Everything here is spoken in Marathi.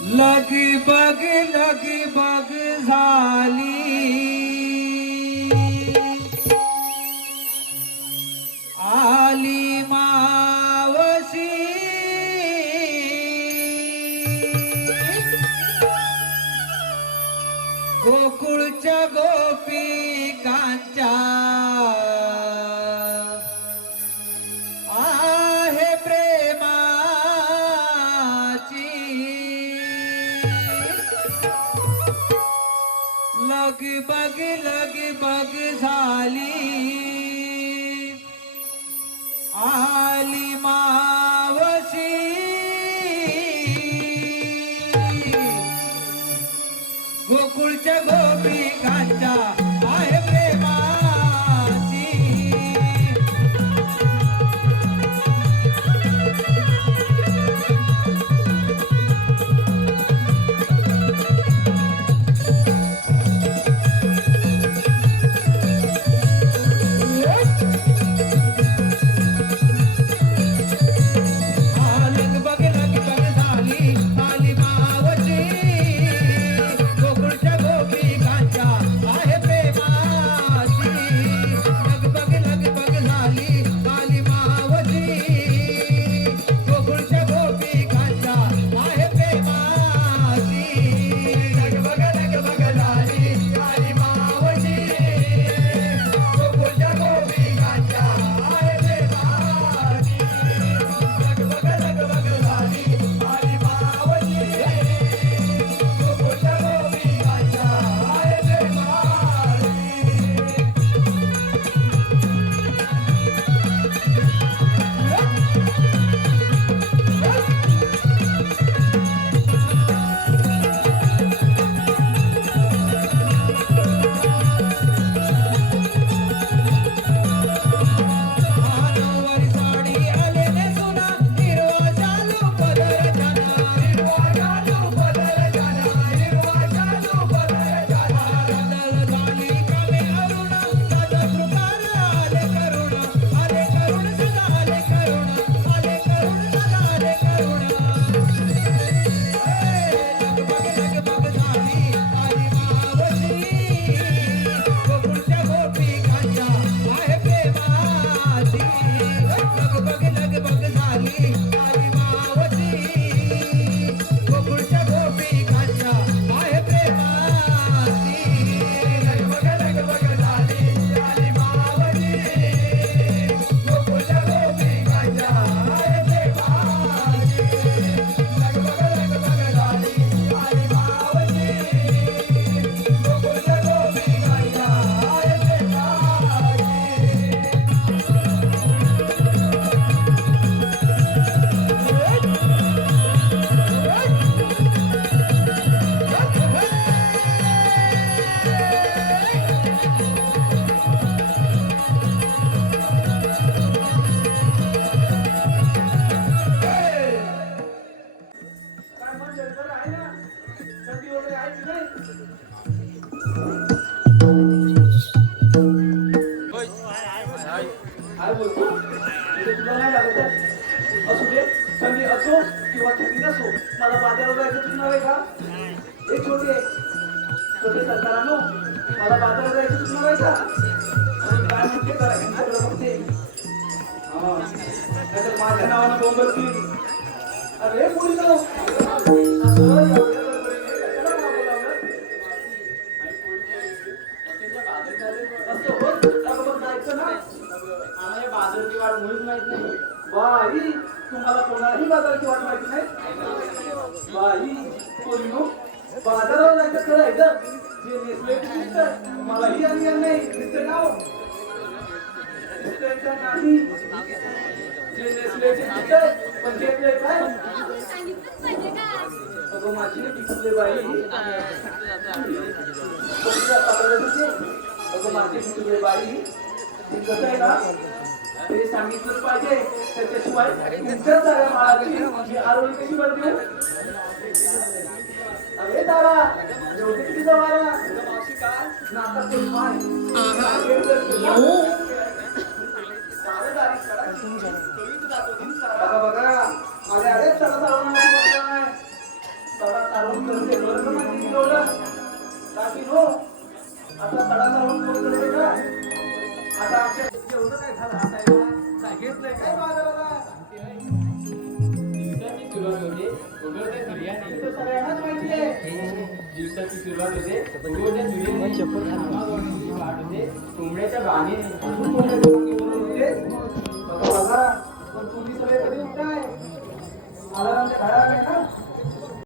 लगबग लगबग झाली आली मावशी गोकुळच्या गोपिकांच्या आहे प्रेमाची लगबग लगबग झाली आली मावशी गोकुळच्या गोपिकांच्या आहे प्रेमाची लगबग लगबग झाली आली मावशी गोकुळच्या गोपिकांच्या आहे प्रेमाची लगबग लगबग झाली आली मावशी गोकुळच्या गोपिकांच्या आहे प्रेमाची लगबग लगबग झाली आली मावशी गोकुळच्या गोपिकांच्या आहे प्रेमाची लगबग लगबग झाली आली मावशी गोकुळच्या गोपिकांच्या आहे प्रेमाची नऊवारी साडी आले नेसुना हिरवा शालू पदर जाना हिरवा शालू पदर जाना हिरवा शालू पदर जाना राधल झाली कामे अरुणा दादा कृपार आले करुण सदा आले करुण सदा आले करुण लगबग लगबग झाली आली मावशी गोकुळच्या गोपिकांच्या आहे प्रेमाची लगबग लगबग झाली आली मावशी गोकुळच्या गोपिकांच्या आहे प्रेमाची लगबग लगबग झाली आली मावशी गोकुळच्या गोपिकांच्या आहे प्रेमाची लगबग लगबग झाली आली मावशी गोकुळच्या गोपिकांच्या आहे प्रेमाची काय म्हणजे बरं आहे ना सर्दी वगैरे आहे की नाही काय बोलतो म्हणजे तुला नाही लागत आहे? असू दे थंडी असो किंवा थंडी नसो मला बाजारात जायचं तुझं नव्हे का हे छोटे सरकारांनो मला बाजारात जायचं तुझं नव्हे का आणि काय म्हणते करा तुला म्हणते हा नाहीतर माझ्या नावानं बोंबलतील अरे पोलीस बाजारची वाट मुळीच माहित नाही बाई तुम्हाला कोणालाही बाजाराची वाट माहिती नाही बाई पोरीनो बाजारावर जायचं खरं आहे का जे नेसले मलाही आणि नाही दिसते का नाही जे नेसलेचे दिसते पण घेतले काय अगं माझी टिकले बाई अगं माझी टिकले बाई कसं आहे ना ते सांगितलं पाहिजे त्याच्याशिवाय तुमच्या साऱ्या माळाची आरोळी कशी बनते अरे दादा जेवढे किती जवारा नाता माय बघा बघा अरे अरे चला करते बरं माहिती ठेवलं बाकी हो आता तडा लावून फोन करते का आता आमच्या एवढं काय झालं आता घेतलंय काय बाजाराला दिवसाची सुरुवात होते उगवत्या सूर्याने हे तर सगळ्यांनाच माहिती आहे दिवसाची सुरुवात होते उगवत्या सूर्याने नामागोळीची वाट होते कोंबड्याच्या बागेने अजून कोणाच्या बाकी बोलून होते बघा बघा पण तुम्ही सगळे कधी उठाय अलारामच्या घड्याळ नाही ना